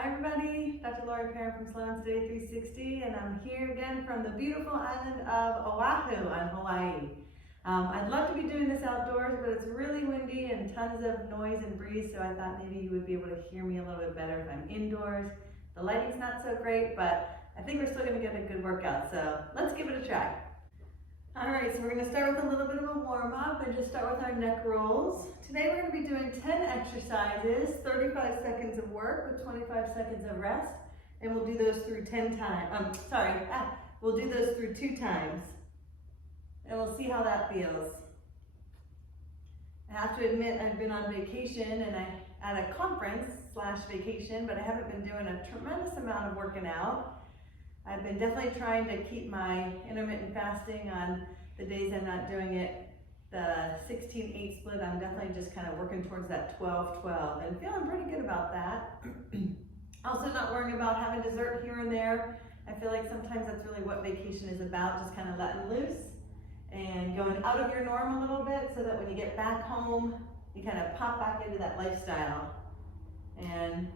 Hi everybody, Dr. Laurie Perrin from Salon Today 360, and I'm here again from the beautiful island of Oahu on Hawaii. I'd love to be doing this outdoors, but it's really windy and tons of noise and breeze, so I thought maybe you would be able to hear me a little bit better if I'm indoors. The lighting's not so great, but I think we're still going to get a good workout, so let's give it a try. Alright, so we're going to start with a little bit of a warm-up and just start with our neck rolls. Today we're going to be doing 10 exercises, 35 seconds of work with 25 seconds of rest, and we'll do those through 10 times. We'll do those through 2 times, and we'll see how that feels. I have to admit I've been on vacation and at a conference / vacation, but I haven't been doing a tremendous amount of working out. I've been definitely trying to keep my intermittent fasting on the days I'm not doing it. The 16-8 split, I'm definitely just kind of working towards that 12-12 and feeling pretty good about that. Also not worrying about having dessert here and there. I feel like sometimes that's really what vacation is about, just kind of letting loose and going out of your norm a little bit so that when you get back home, you kind of pop back into that lifestyle. And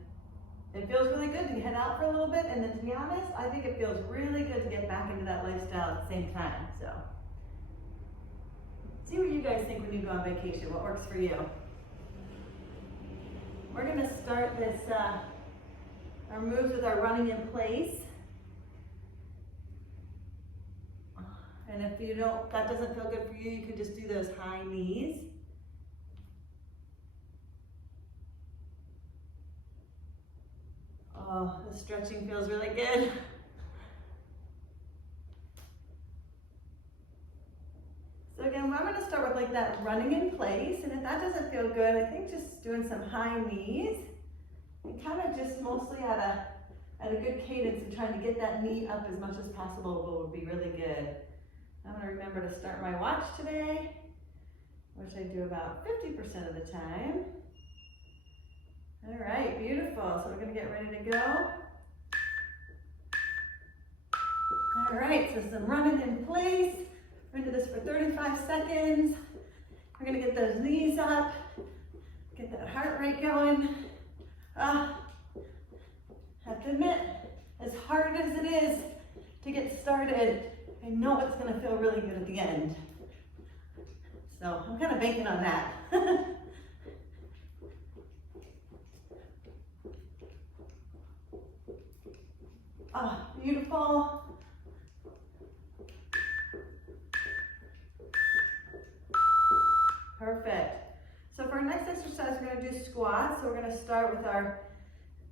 it feels really good to head out for a little bit, and then to be honest, I think it feels really good to get back into that lifestyle at the same time. So, see what you guys think when you go on vacation, what works for you. We're gonna start this, our moves with our running in place. And if that doesn't feel good for you, you can just do those high knees. Oh, the stretching feels really good. So again, I'm going to start with like that running in place, and if that doesn't feel good, I think just doing some high knees and kind of just mostly at a good cadence and trying to get that knee up as much as possible would be really good. I'm going to remember to start my watch today, which I do about 50% of the time. All right, beautiful. So we're gonna get ready to go. All right, so some running in place. We're gonna do this for 35 seconds. We're gonna get those knees up, get that heart rate going. Have to admit, as hard as it is to get started, I know it's gonna feel really good at the end. So I'm kind of banking on that. Oh, beautiful. Perfect. So for our next exercise, we're going to do squats. So we're going to start with our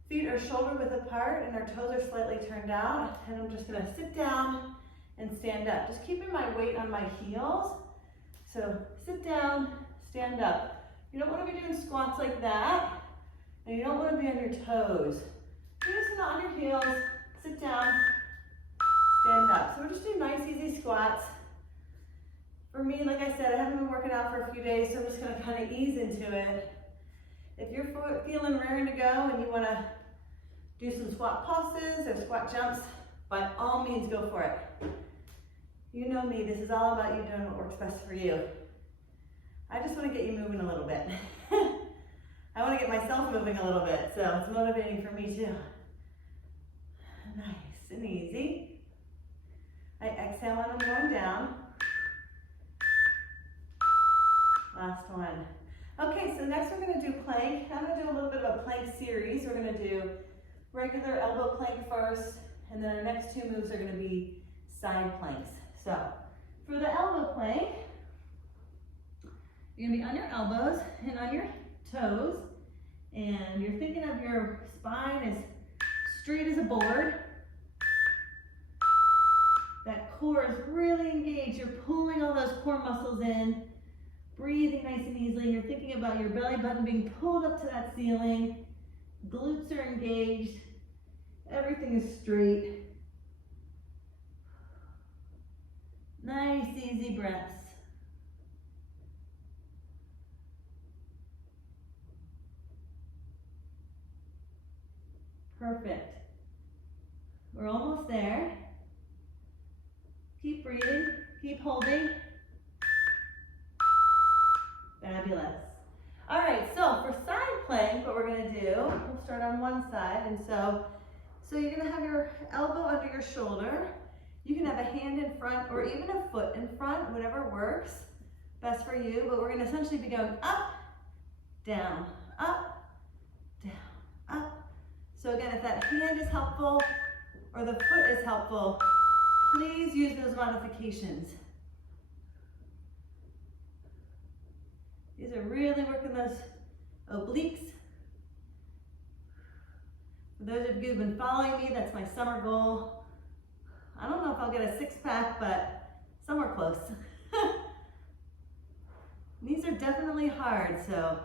feet are shoulder width apart and our toes are slightly turned out. And I'm just going to sit down and stand up. Just keeping my weight on my heels. So sit down, stand up. You don't want to be doing squats like that. And you don't want to be on your toes. You're just not on your heels. Sit down, stand up. So we're just doing nice, easy squats. For me, like I said, I haven't been working out for a few days, so I'm just gonna kind of ease into it. If you're feeling raring to go and you wanna do some squat pulses or squat jumps, by all means, go for it. You know me, this is all about you doing what works best for you. I just wanna get you moving a little bit. I wanna get myself moving a little bit, so it's motivating for me too. Nice and easy. I exhale and I'm going down. Last one. Okay, so next we're going to do plank. I'm going to do a little bit of a plank series. We're going to do regular elbow plank first, and then our next 2 moves are going to be side planks. So for the elbow plank, you're going to be on your elbows and on your toes, and you're thinking of your spine as straight as a board. That core is really engaged. You're pulling all those core muscles in, breathing nice and easily. You're thinking about your belly button being pulled up to that ceiling. Glutes are engaged. Everything is straight. Nice, easy breaths. Perfect. We're almost there. Keep breathing, keep holding. Fabulous. All right, so for side plank, what we're gonna do, we'll start on one side, and so you're gonna have your elbow under your shoulder. You can have a hand in front or even a foot in front, whatever works best for you, but we're gonna essentially be going up, down, up, down, up. So again, if that hand is helpful or the foot is helpful, please use those modifications. These are really working those obliques. For those of you who've been following me, that's my summer goal. I don't know if I'll get a six-pack, but somewhere close. These are definitely hard, so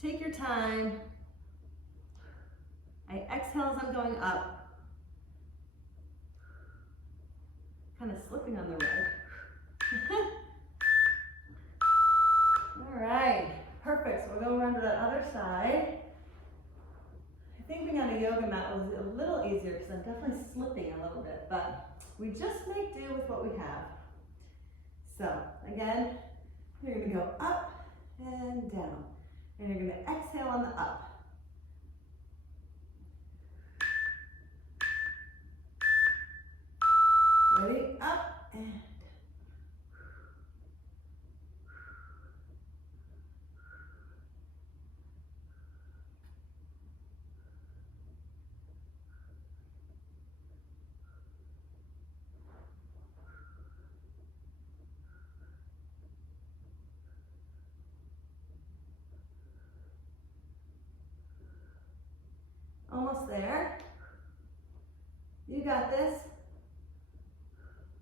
take your time. I exhale as I'm going up. Kind of slipping on the rug. All right, perfect. So we're going around to that other side. I think being on a yoga mat was a little easier because I'm definitely slipping a little bit, but we just make do with what we have. So again, you're gonna go up and down, and you're gonna exhale on the up. Ready? Up and almost there. You got this.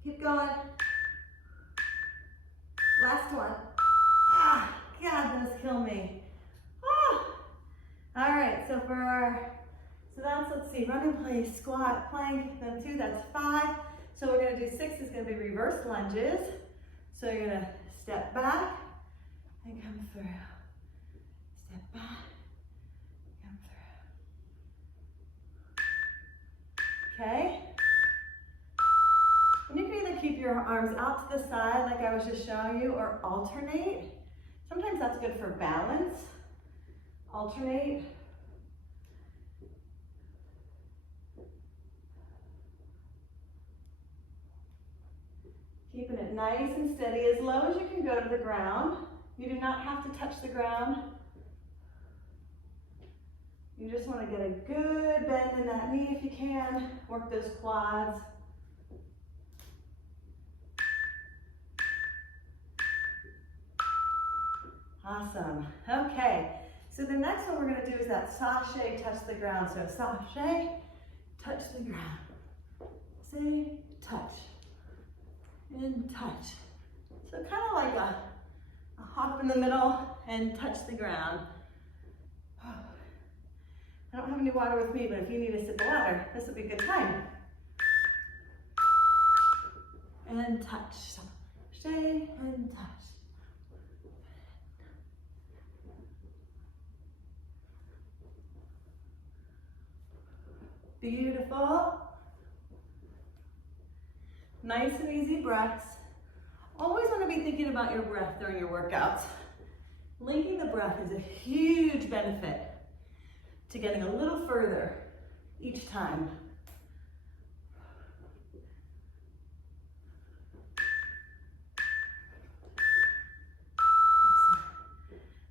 Keep going. Last one. Ah, God, those kill me. Ah. All right, so that's, let's see, running, place, squat, plank, then 2, that's 5. So we're gonna do 6 is gonna be reverse lunges. So you're gonna step back and come through. Step back, come through. Okay? And you can either keep your arms out to the side like I was just showing you or alternate. Sometimes that's good for balance. Alternate. Keeping it nice and steady, as low as you can go to the ground. You do not have to touch the ground. You just want to get a good bend in that knee if you can. Work those quads. Awesome. Okay, so the next one we're going to do is that sashay touch the ground. So sashay, touch the ground. Say, touch, and touch. So kind of like a hop in the middle and touch the ground. I don't have any water with me, but if you need a sip of water, this would be a good time. And touch. Sashay and touch. Beautiful. Nice and easy breaths. Always want to be thinking about your breath during your workouts. Linking the breath is a huge benefit to getting a little further each time.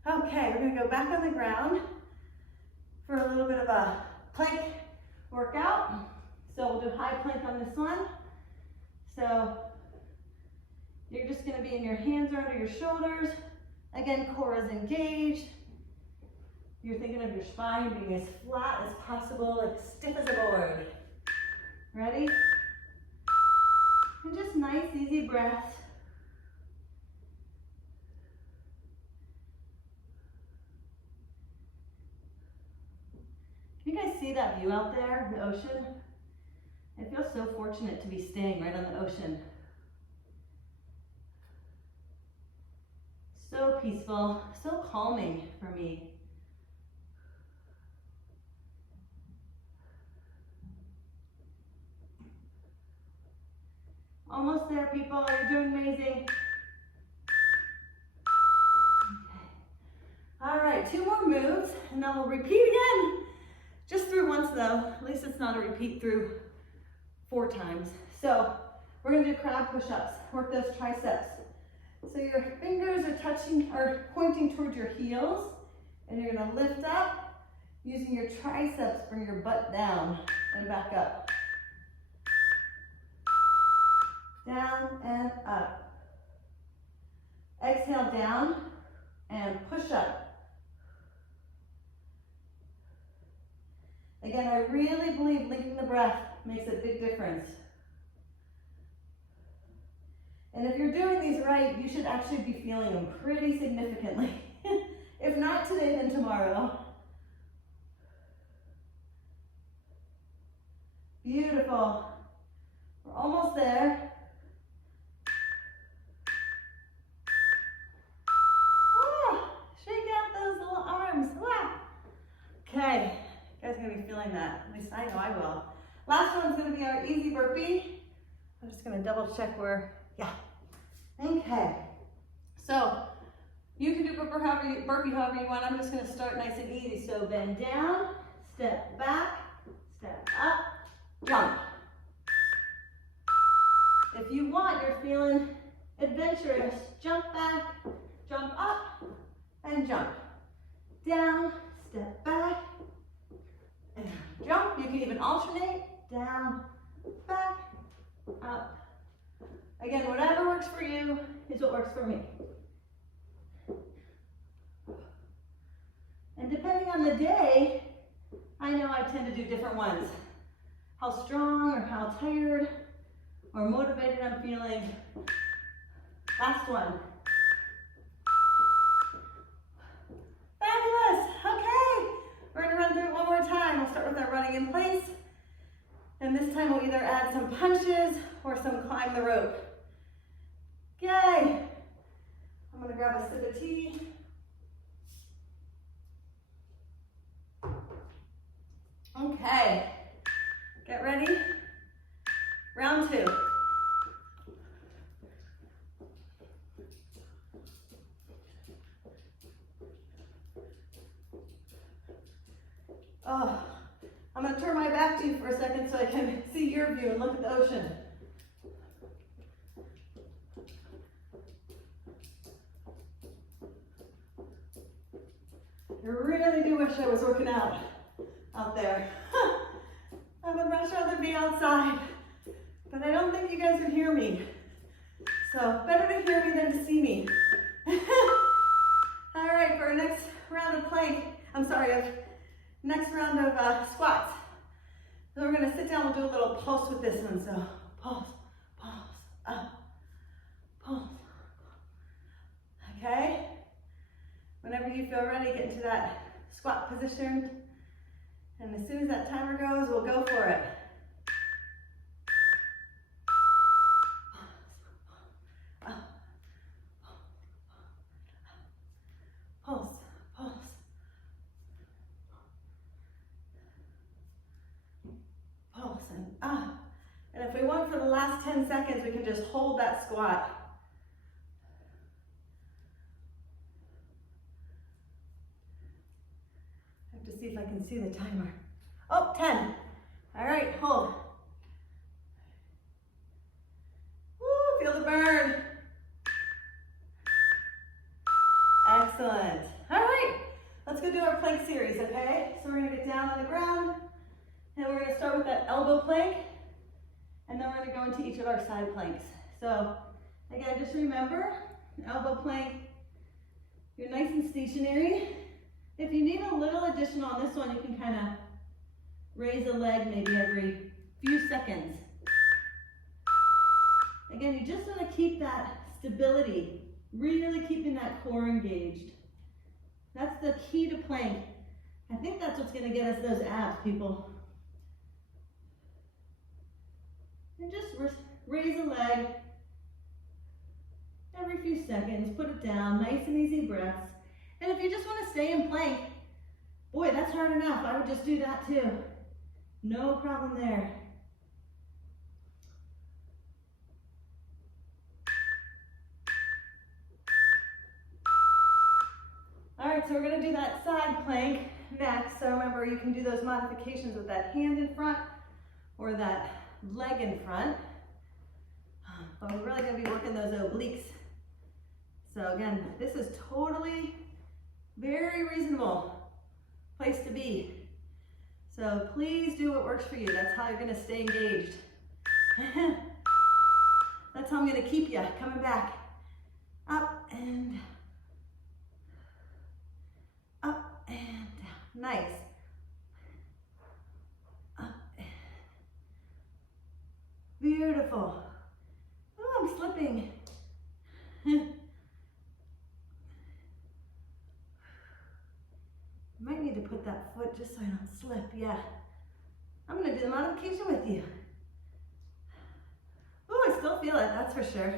Okay, we're going to go back on the ground for a little bit of a plank workout. So we'll do high plank on this one. So you're just going to be in your hands or under your shoulders. Again, core is engaged. You're thinking of your spine being as flat as possible, like stiff as a board. Ready? And just nice, easy breaths. Can you guys see that view out there, the ocean? I feel so fortunate to be staying right on the ocean. So peaceful, so calming for me. Almost there, people. You're doing amazing. Okay. All right, 2 more moves, and then we'll repeat again. Just through once though, at least it's not a repeat through 4 times. So we're gonna do crab push-ups, work those triceps. So your fingers are pointing towards your heels, and you're gonna lift up, using your triceps, bring your butt down and back up. Down and up. Exhale down and push up. Again, I really believe linking the breath makes a big difference. And if you're doing these right, you should actually be feeling them pretty significantly. If not today, then tomorrow. Beautiful. We're almost there. Shake out those little arms. Okay, you guys are gonna be feeling that. At least I know I will. Last one's gonna be our easy burpee. I'm just gonna double check where, yeah. Okay, so you can do burpee however you want. I'm just gonna start nice and easy. So bend down, step back, step up, jump. If you want, you're feeling adventurous, jump back, jump up, and jump. Down, step back, and jump. You can even alternate, down, back, up. Again, whatever works for you is what works for me. And depending on the day, I know I tend to do different ones. How strong or how tired or motivated I'm feeling. Last one. Fabulous. Okay. We're going to run through it one more time. We'll start with our running in place. And this time we'll either add some punches or some climb the rope. Yay. I'm going to grab a sip of tea. Okay. Get ready. Round 2. Oh, I'm going to turn my back to you for a second so I can see your view and look at the ocean. I really do wish I was working out there. I would much rather be outside, but I don't think you guys would hear me. So better to hear me than to see me. All right, for our next round of next round of squats. So we're gonna sit down, we'll do a little pulse with this one. So pulse, pulse, up, pulse. Okay? Whenever you feel ready, get into that squat position. And as soon as that timer goes, we'll go for it. Pulse, pulse. Pulse and up. And if we want for the last 10 seconds, we can just hold that squat. To see if I can see the timer. Oh, 10. All right, hold. Woo, feel the burn. Excellent. All right, let's go do our plank series, okay? So we're gonna get down on the ground, and we're gonna start with that elbow plank, and then we're gonna go into each of our side planks. So again, just remember, elbow plank, you're nice and stationary. If you need a little addition on this one, you can kind of raise a leg maybe every few seconds. Again, you just want to keep that stability, really keeping that core engaged. That's the key to plank. I think that's what's going to get us those abs, people. And just raise a leg every few seconds, put it down, nice and easy breaths. And if you just want to stay in plank, boy, that's hard enough. I would just do that too. No problem there. All right, so we're going to do that side plank. next. So remember, you can do those modifications with that hand in front or that leg in front. But we're really gonna be working those obliques. So again, this is totally very reasonable place to be. So please do what works for you. That's how you're gonna stay engaged. That's how I'm gonna keep you coming back. Up and down. Nice. Up and beautiful. Oh, I'm slipping. Might need to put that foot just so I don't slip. Yeah. I'm gonna do the modification with you. Oh, I still feel it, that's for sure.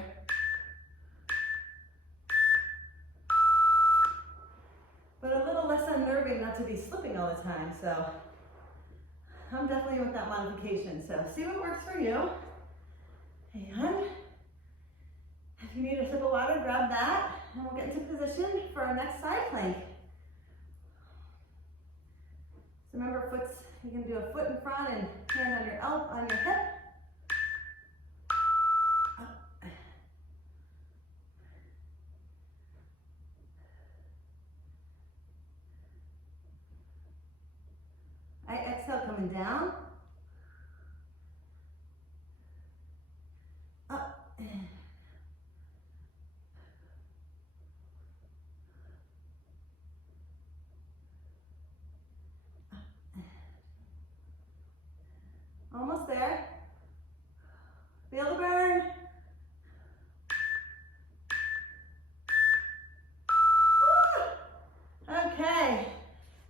But a little less unnerving not to be slipping all the time, so I'm definitely with that modification. So see what works for you. And if you need a sip of water, grab that, and we'll get into position for our next side plank. So remember, you can do a foot in front and hand on your hip. I exhale, coming down. Up. Almost there. Feel the burn. Woo. Okay.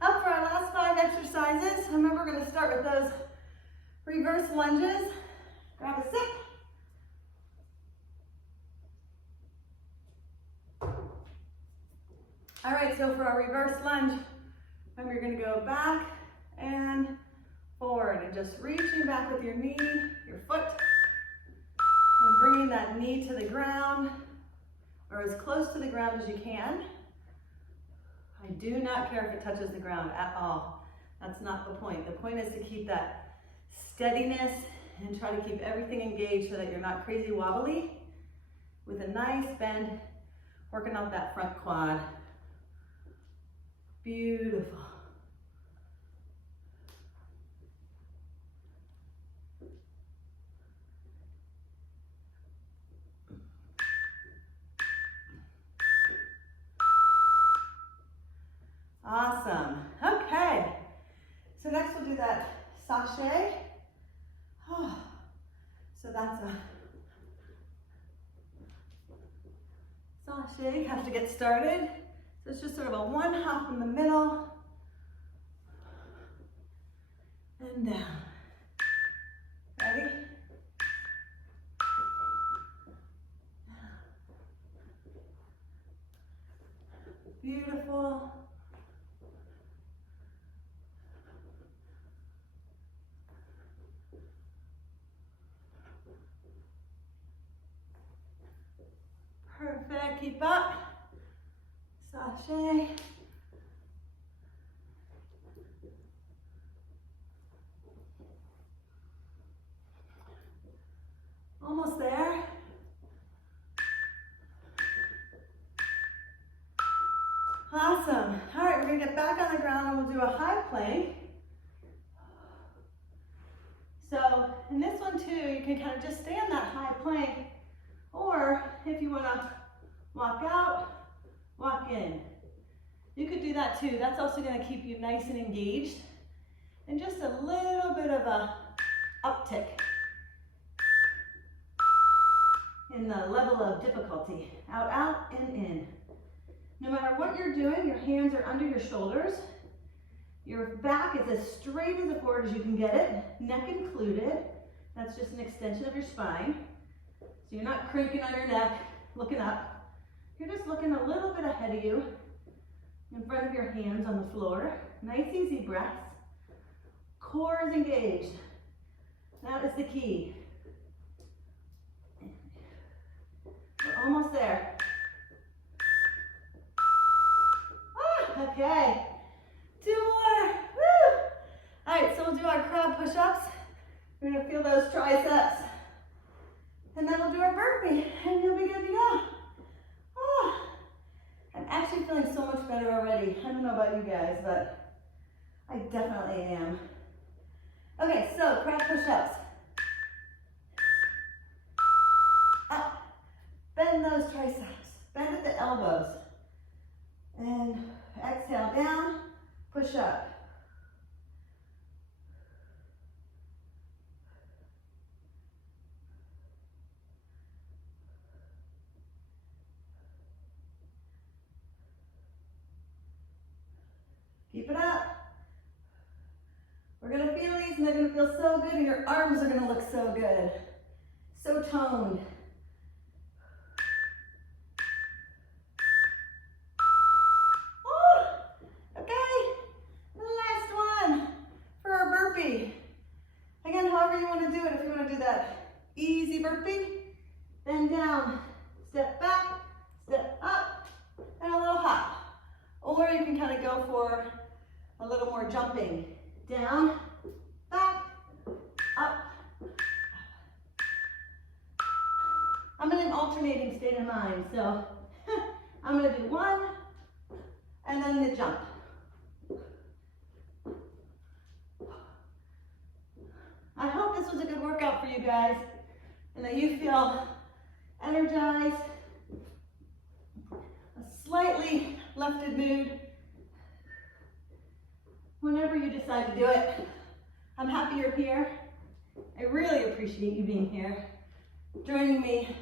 Up for our last 5 exercises. Remember, we're going to start with those reverse lunges. Grab a sip. All right, so for our reverse lunge, remember you're going to go back and forward and just reaching back with your knee, your foot, and bringing that knee to the ground or as close to the ground as you can. I do not care if it touches the ground at all. That's not the point. The point is to keep that steadiness and try to keep everything engaged so that you're not crazy wobbly with a nice bend, working out that front quad. Beautiful. Awesome. Okay. So next we'll do that sachet. Oh, so that's a sachet. You have to get started. So it's just sort of a one hop in the middle and down. Ready? Beautiful. Perfect, keep up. Sachet. Almost there. Awesome. All right, we're gonna get back on the ground and we'll do a high plank. So in this one too, you can kind of just stay on that high plank, or if you wanna walk out, walk in. You could do that too. That's also gonna keep you nice and engaged. And just a little bit of a uptick in the level of difficulty. Out, out, and in. No matter what you're doing, your hands are under your shoulders. Your back is as straight as forward as you can get it, neck included. That's just an extension of your spine. So you're not cranking on your neck, looking up. You're just looking a little bit ahead of you, in front of your hands on the floor. Nice, easy breaths. Core is engaged. That is the key. We're almost there. Ah, okay. 2 more. our crab push-ups. We're gonna feel those triceps. And then we'll do our burpee, and you'll be good to go. Oh, I'm actually feeling so much better already. I don't know about you guys, but I definitely am. Okay, so crab push-ups. Up, bend those triceps, bend at the elbows. And exhale down, push up. Keep it up. We're gonna feel these and they're gonna feel so good and your arms are gonna look so good. So toned. Oh, okay, last one for our burpee. Again, however you wanna do it, if you wanna do that easy burpee, bend down, step back, step up, and a little hop. Or you can kind of go for a little more jumping. Down, back, up. I'm in an alternating state of mind, so I'm gonna do one, and then the jump. I hope this was a good workout for you guys, and that you feel energized, a slightly lifted mood. Whenever you decide to do it, I'm happy you're here. I really appreciate you being here, joining me.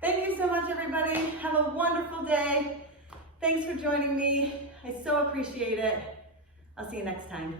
Thank you so much, everybody. Have a wonderful day. Thanks for joining me. I so appreciate it. I'll see you next time.